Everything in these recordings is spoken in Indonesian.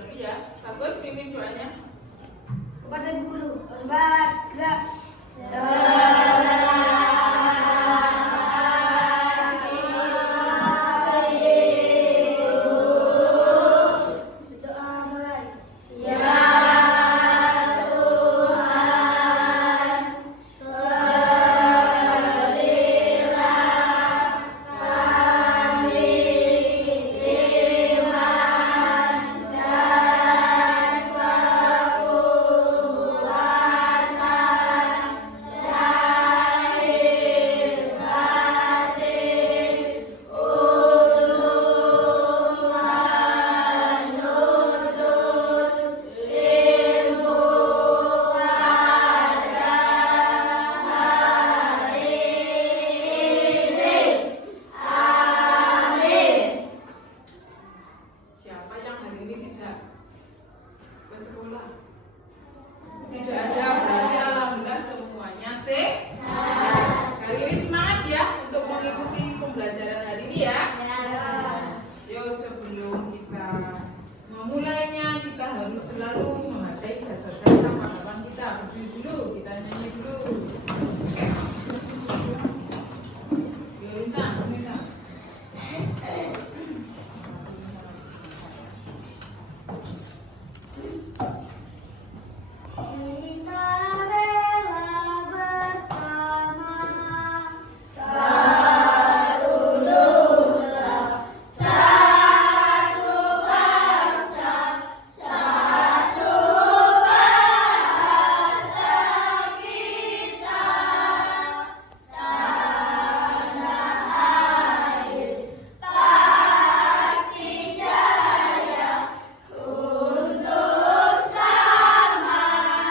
dulu ya. Bagus, pimpin doanya. Kepada guru, hormat, gerak. Doa mulai. Ya Tuhan, berilah kami iman dan kekuatan lahir batin untuk menuntut ilmu pada hari ini. Amin. Siapa yang hari ini tidak ke sekolah? Tidak ada, berarti alhamdulillah semuanya sehat. Hari ini semangat ya untuk mengikuti pembelajaran hari ini ya. Yuk, sebelum kita memulainya, kita harus selalu memakai jasa-jasa pahlawan kita. Berdiri dulu, kita nyanyi dulu. Yuk, Lintang, Lintang. Kita rela bersama, satu nusa, satu bangsa, satu bahasa kita, tanah air pasti jaya untuk selama-lamanya.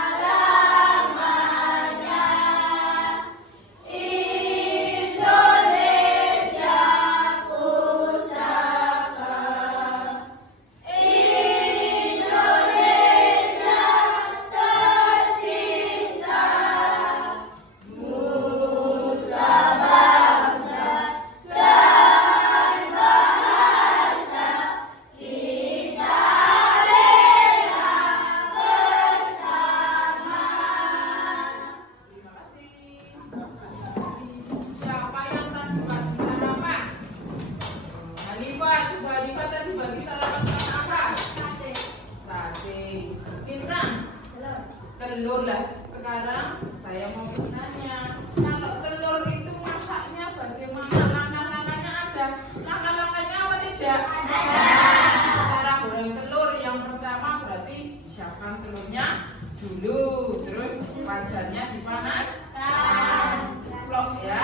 Indonesia pusaka, Indonesia tercinta, nusa bangsa dan bahasa kita rela bersama. Terima kasih. Siapa yang tadi pagi sarapan? Hanifah, coba Hanifah tadi pagi sarapan sama apa? Sate. Bintang, telur lah. Sekarang saya mau bertanya, kalau telur itu masaknya bagaimana? Langkah-langkahnya ada? Langkah-langkahnya apa tidak? Cara goreng telur yang pertama berarti disiapkan telurnya dulu, terus wajannya dipanaskan, plok ya,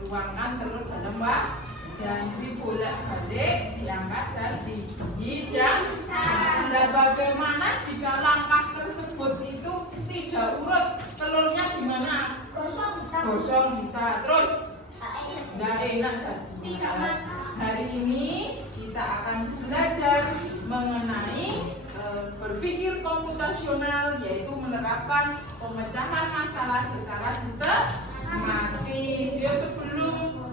tuangkan telur dalam wajan, dibolak-balik, diangkat dan dihidangkan. Dan bagaimana jika langkah tersebut itu tidak urut, telurnya gimana? Gosong bisa, terus nggak enak jadinya. Hari ini kita akan belajar mengenai berpikir komputasional, yaitu menerapkan pemecahan masalah secara sistematis. Ya, sebelum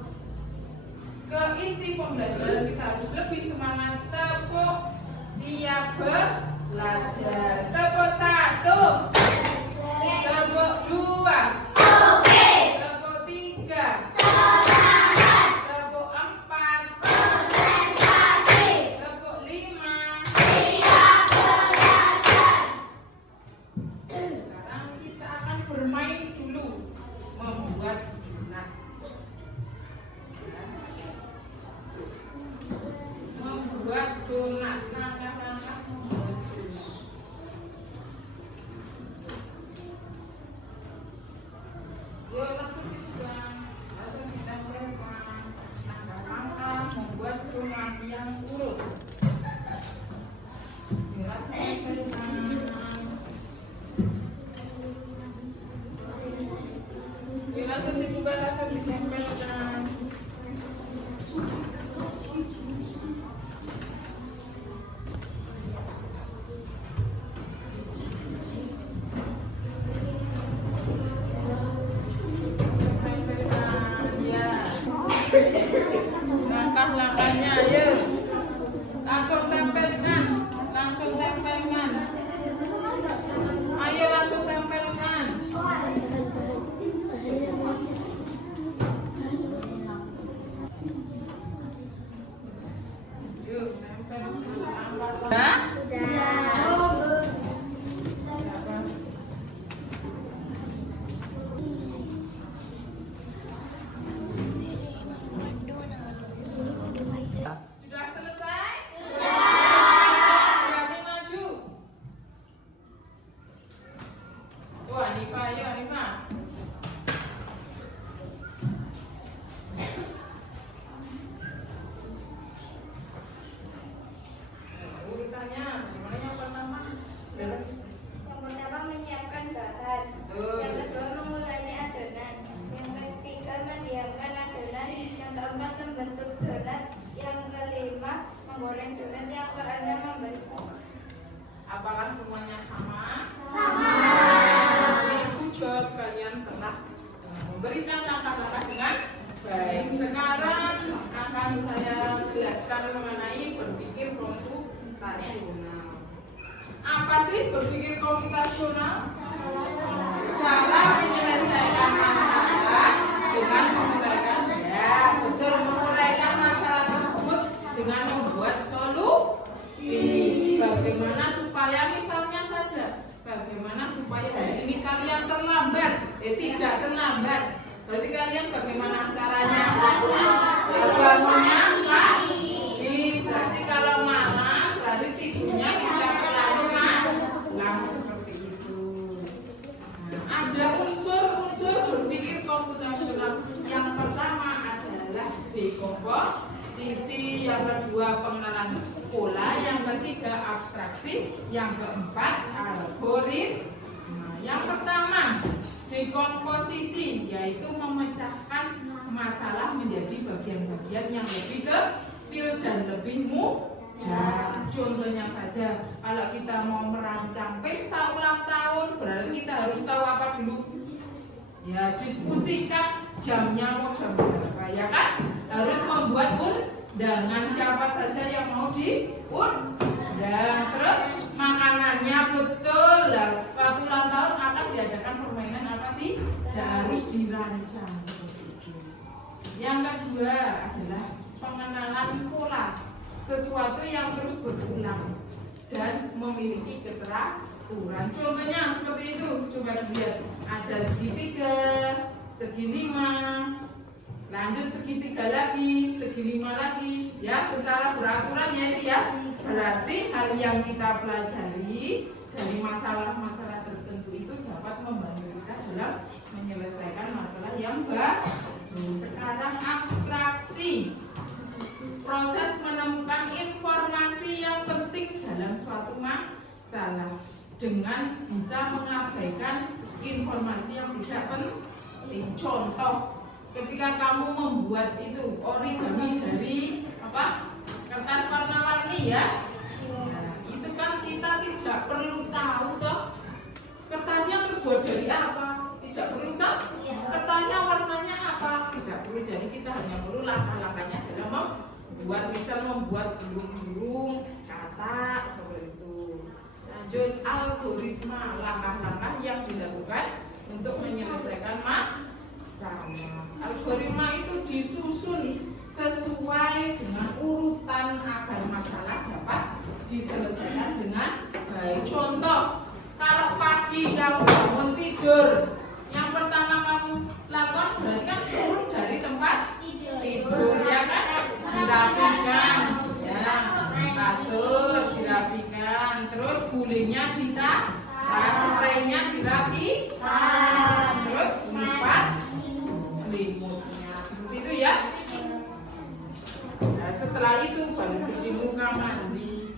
ke inti pembelajaran kita harus lebih semangat. Tepuk siap belajar. Tepuk 1, tepuk 2, tepuk 3, tepuk 4, tepuk 5. Sekarang kita akan bermain dulu, membuat donat. Membuat donat, langkah-langkah membuat donat. Yuk, langsung dipegang, langsung ditempelkan. Langkah-langkah membuat donat yang urut. Yuk, langsung ditempelkan. Yuk, langsung dibuka, langsung ditempelkan. Langkah-langkahnya, ayo. Hah? Sudah selesai? Berani maju. Oh, Hanifa, ayo Hanifa. Urutannya, gimana yang pertama? Yang pertama menyiapkan bahan. Betul. Yang kedua memulai adonan. Yang ketiga mendiamkan adonan. Yang keempat membentuk donat. Yang kelima menggoreng donat. Yang keenam membentuk. Apakah semuanya sama? Sama. Ibu jawab kalian telah memberikan langkah-langkah dengan baik. Sekarang akan saya jelaskan mengenai berpikir komputasional. Apa sih berpikir komputasional? Cara menyelesaikan masalah dengan menguraikan, ya betul, menguraikan masalah tersebut dengan membuat solusi. Bagaimana supaya misalnya saja, bagaimana supaya hari ini kalian terlambat? Tidak terlambat. Berarti kalian bagaimana caranya? Ya, bangunnya pagi. Berarti kalau malam, berarti tidurnya tidak terlalu malam seperti itu. Nah, ada unsur-unsur berpikir komputasional. Yang pertama adalah dekomposisi, yang kedua pengenalan pola, yang ketiga abstraksi, yang keempat algoritma. Yang pertama dekomposisi, yaitu memecahkan masalah menjadi bagian-bagian yang lebih kecil dan lebih mudah. Contohnya saja, kalau kita mau merancang pesta ulang tahun, berarti kita harus tahu apa dulu? Ya, diskusikan jamnya mau jam berapa, ya kan? Harus membuat undangan siapa saja yang mau diundang. Terus makanannya betul lah. Waktu ulang tahun akan diadakan permainan apa? Tidak harus dirancang seperti itu. Yang kedua adalah pengenalan pola, sesuatu yang terus berulang dan memiliki keteraturan. Contohnya seperti itu. Coba dilihat. Ada segitiga, segi lima, lanjut segitiga lagi, segi lima lagi. Ya, secara beraturan ya itu ya. Berarti hal yang kita pelajari dari masalah-masalah tertentu itu dapat membantu kita dalam menyelesaikan masalah yang baru. Sekarang abstraksi. Proses menemukan informasi yang penting dalam suatu masalah dengan bisa mengabaikan informasi yang tidak penting. Contoh, ketika kamu membuat itu origami dari apa? Kertas warna-warni ya. Nah, itu kan kita tidak perlu tahu toh kertasnya terbuat dari apa. Tidak perlu tahu kertasnya warnanya apa. Tidak perlu. Jadi kita hanya perlu langkah-langkahnya dalam membuat burung-burung, kata seperti itu. Lanjut algoritma, langkah-langkah yang dilakukan untuk menyelesaikan masalah. Algoritma itu disusun sesuai dengan urutan agar masalah dapat diselesaikan dengan baik. Contoh, kalau pagi kamu bangun tidur, yang pertama kamu lakukan berarti kan turun dari tempat tidur, ya kan? Dirapikan, ya, kasur dirapikan, terus gulingnya ditaruh, spraynya dirapikan, terus lipat selimutnya, seperti itu ya. Nah, setelah itu baru cuci muka, mandi.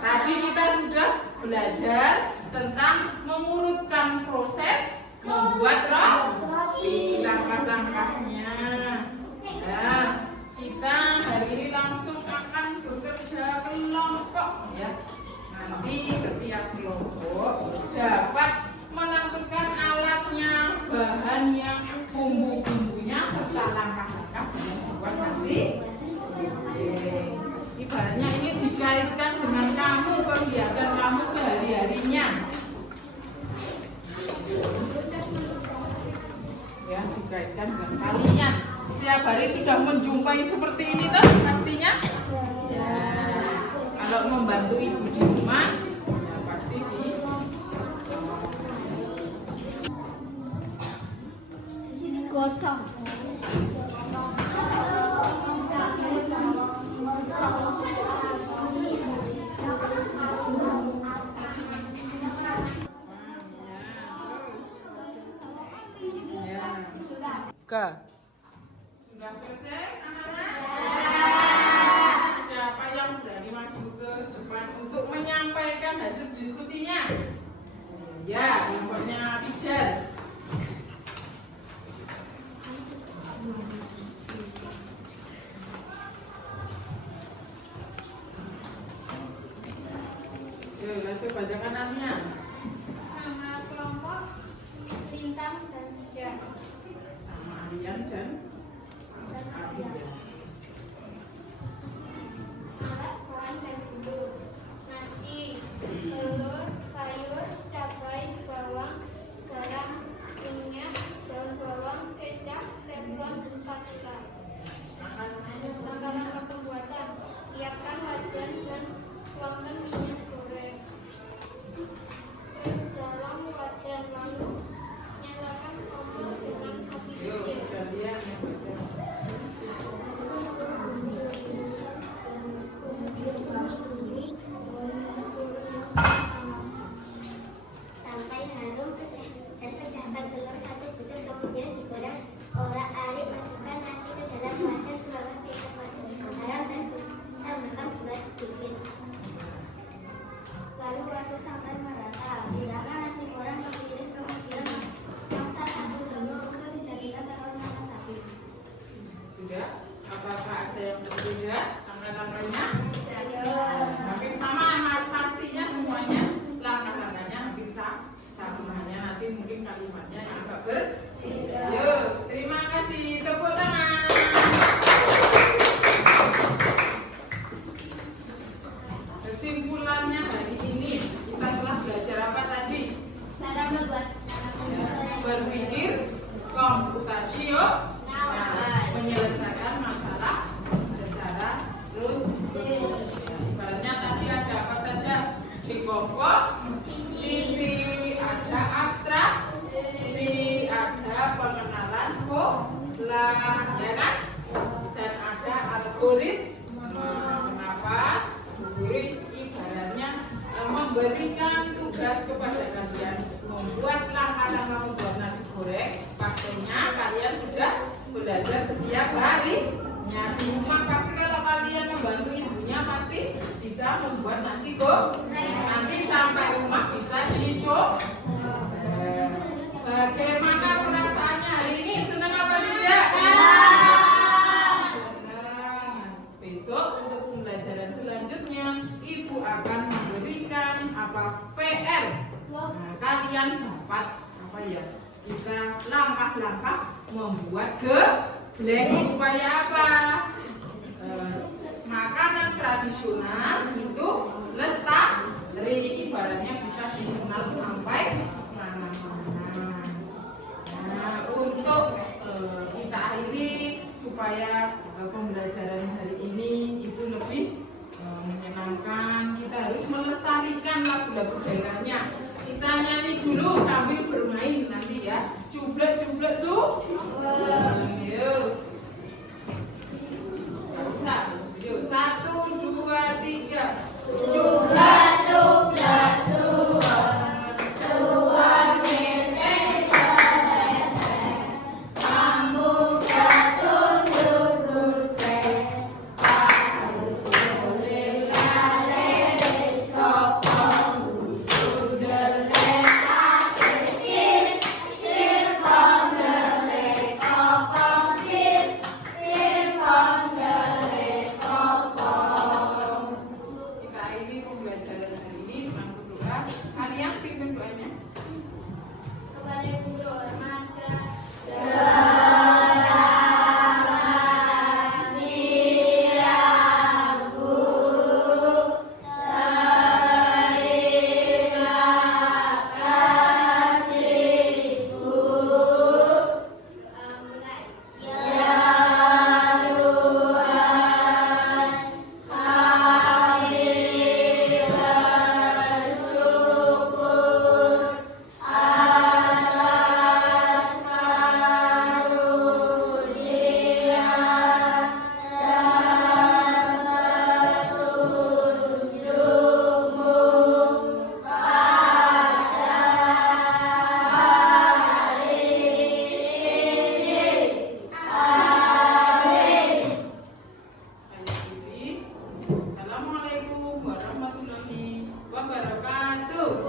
Tadi kita sudah belajar tentang mengurutkan proses membuat roti, langkah-langkahnya. Nah, kita hari ini langsung akan bekerja kelompok ya. Nanti setiap kelompok dapat menampilkan alatnya, bahannya, bumbu-bumbunya serta langkah-langkah yang membuat nasi. Ibaratnya ini dikaitkan dengan kamu, kegiatan kamu sehari-harinya. Ya, dikaitkan dengan kalian. Setiap hari sudah menjumpai seperti ini toh pastinya. Ya. membantu ibu di rumah, ya pasti di Gosong. Sudah selesai anak-anak? Siapa yang berani maju ke depan untuk menyampaikan hasil diskusinya? Ya, nampaknya Pijar. Yuk, langsung bacakan namanya. Nama kelompok Lintang dan Pijar. Sama Aryan dan Aryan. Alat bahan dan bumbu: nasi, telur, sayur, cabai, bawang, garam, minyak, daun bawang, kecap, teflon, spatula. Langkah-langkah pembuatan: siapkan wajan dan tuangkan minyak goreng ke dalam wajan, lalu nyalakan kompor dengan api Yuk, kecil. kalian yang baca. Sampai harum dan pecahkan telur 1 butir, kemudian digoreng orak-arik. Masukkan nasi ke dalam wajan, tuangkan kecap, garam dan tambahkan gula sedikit. Lalu aduk sampai merata. Pindahkan nasi goreng ke piring, kemudian masak 1 jam untuk dijadikan telur mata sapi. Sudah? Apakah ada yang berbeda langkah-langkahnya? Hampir sama, pastinya semuanya langkah-langkahnya hampir sama. Hanya nanti mungkin kalimatnya yang agak berbeda. Yuk, terima kasih. Tepuk tangan. Kesimpulannya hari ini kita telah belajar apa tadi? Cara membuat Berpikir komputasional, menyelesaikan masalah secara rutin. Ibaratnya tadi ada apa saja? Di kelompok sisi, ada abstraksi, ada pengenalan pola, ya kan? Dan ada algoritma. Kenapa? Guru ibaratnya memberikan tugas kepada kalian membuat langkah-langkah membuat nasi goreng. Pastinya kalian sudah belajar setiap harinya di rumah. Pasti kalau kalian membantu ibunya pasti bisa membuat nasi goreng. Nanti sampai rumah bisa dicoba. Bagaimana perasaannya hari ini? Senang apa tidak? Senang. Besok untuk pembelajaran selanjutnya ibu akan memberikan apa PR. Nah, kalian dapat apa ya? Kita langkah-langkah membuat geblek supaya apa? Makanan tradisional itu lestari, ibaratnya bisa dikenal sampai mana-mana. Nah, untuk kita akhiri supaya pembelajaran hari ini itu lebih menyenangkan, kita harus melestarikan lagu-lagu daerahnya. Kita nyanyi dulu sambil bermain nanti ya. Cublek-cublek su. Yuk. Gak usah. Yuk, 1, 2, 3. Cublek, cublek, suar ngeteng coleteng, rambut jatuh duduk-duduk, paru boleh lale sopong, udah kalian pimpin doanya. kepada guru Mas Selamat siang, Bu. warahmatullahi wabarakatuh.